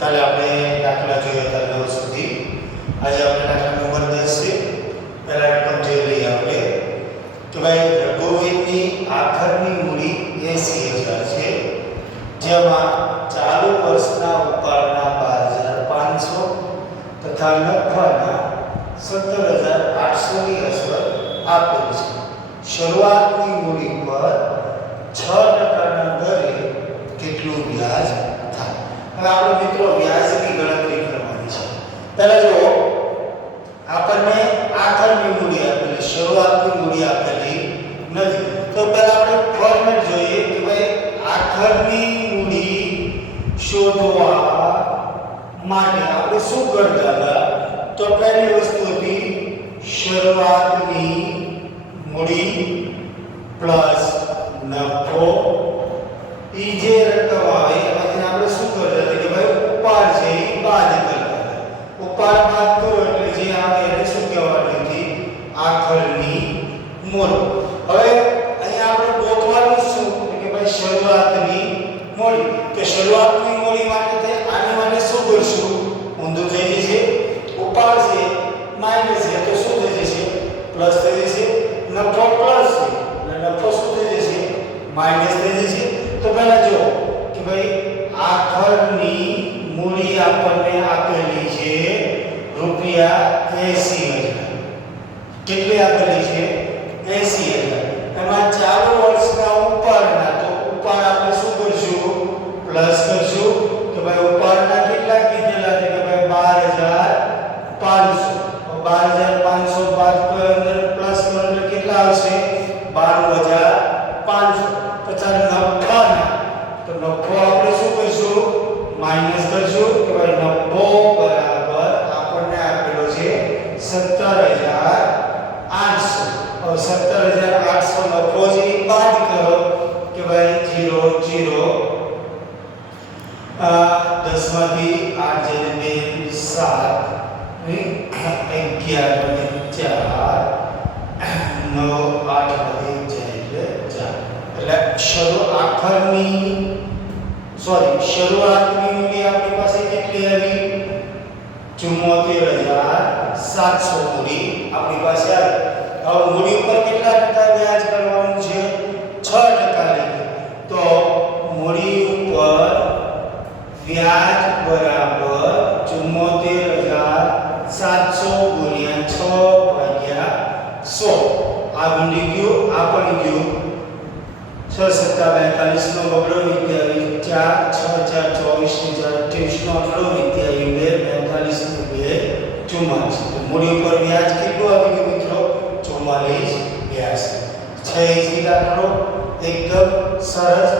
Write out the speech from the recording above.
કાલે આપણે દાખલા જોયા હતા 9 સુધી. આજે આપણે દાખલા નંબર 10 છે. પહેલા રકમ જોઈ લઈએ આપણે કે ભાઈ રઘુવીરની આખરની મૂડી 80,000 છે, જેમાં ચાલુ વર્ષના ઉપાડના 12,500 તથા નફાના 17,800 ની અસર આપેલ છે. શરૂઆતની મૂડી પર 6% દરે કેટલું વ્યાજ થાય? હવે આપણે મિત્રો વ્યાજની ગણતરી કરવાની છે. પહેલા જો આપણને આખરની મૂડી આપેલી, શરૂઆતની મૂડી આપેલી નથી, તો પહેલા આપણે ફોર્મેટ જોઈએ કે ભાઈ આખરની મૂડી શોધવા માટે આપણે શું કરતા હતા? તો પહેલી વસ્તુ હતી શરૂઆતની મૂડી પ્લસ નફો. ઈ જે રકમ આવે એમાંથી આપણે શું કરતા હતા કે ભાઈ ઉપાડ છે એ બાદ કરતા હતા. ઉપાડ બાદ કરો એટલે જે આવે એને શું કહેવાનું હતી? આખરની મૂડી. હવે અહીંયા આપણે ગોતવાનું શું કે ભાઈ શરૂઆતની મૂડી. તો શરૂઆતની મૂડી માટે આને માટે શું કરશું? ઊંધું થઈ જશે. ઉપાડ છે માઈનસ છે તો શું થઈ જશે? પ્લસ થઈ જશે. નફો પ્લસ છે એટલે નફો શું થઈ જશે? માઈનસ થઈ જશે. તો પહેલા જો કે ભાઈ આખરની મૂડી આપણને આપેલી છે ₹80,000. કેટલી આપેલી છે? 80,000. એમાં ચાલુ વર્ષના ઉપાડના, તો ઉપાડ આપણે શું કરશું? પ્લસ કરશું. તો ભાઈ ઉપાડના કેટલા કીધેલા છે કે ભાઈ 12,500. 12,500 બાદ કરો અંદર પ્લસ કરો એટલે કેટલા આવશે? 92,500. પછી નફાના, તો નફો આપણે શું કરશું? માઈનસ કરશું. કે ભાઈ નફો બરાબર આપણને આપેલો છે 17,800. હવે 17,800 નફો છે એ બાદ કરો કે ભાઈ 0 0 10 માંથી 8 જઈને 7 શરૂઆતની મૂડી આપણી પાસે કેટલી આવી? 74,700 મૂડી આપણી પાસે આવી. હવે મૂડી ઉપર કેટલા ટકા વ્યાજ કરવાનું છે? 6% લીધું. તો મૂડી ઉપર વ્યાજ બરાબર 74,700 ગુણ્યા 6/100. આ ગુણી ગયું, આ પણ ગયું. 6 × 7 = 42 નો બગડો વિદ્યાવી 4 6 4 24 નો 28 નો અગડો વિદ્યાવી 2 45 નો 2 44. તો મૂડી ઉપર વ્યાજ કેટલું આવી ગયું મિત્રો? 44 વ્યાજ. 6 દાખલો એકદમ સરસ.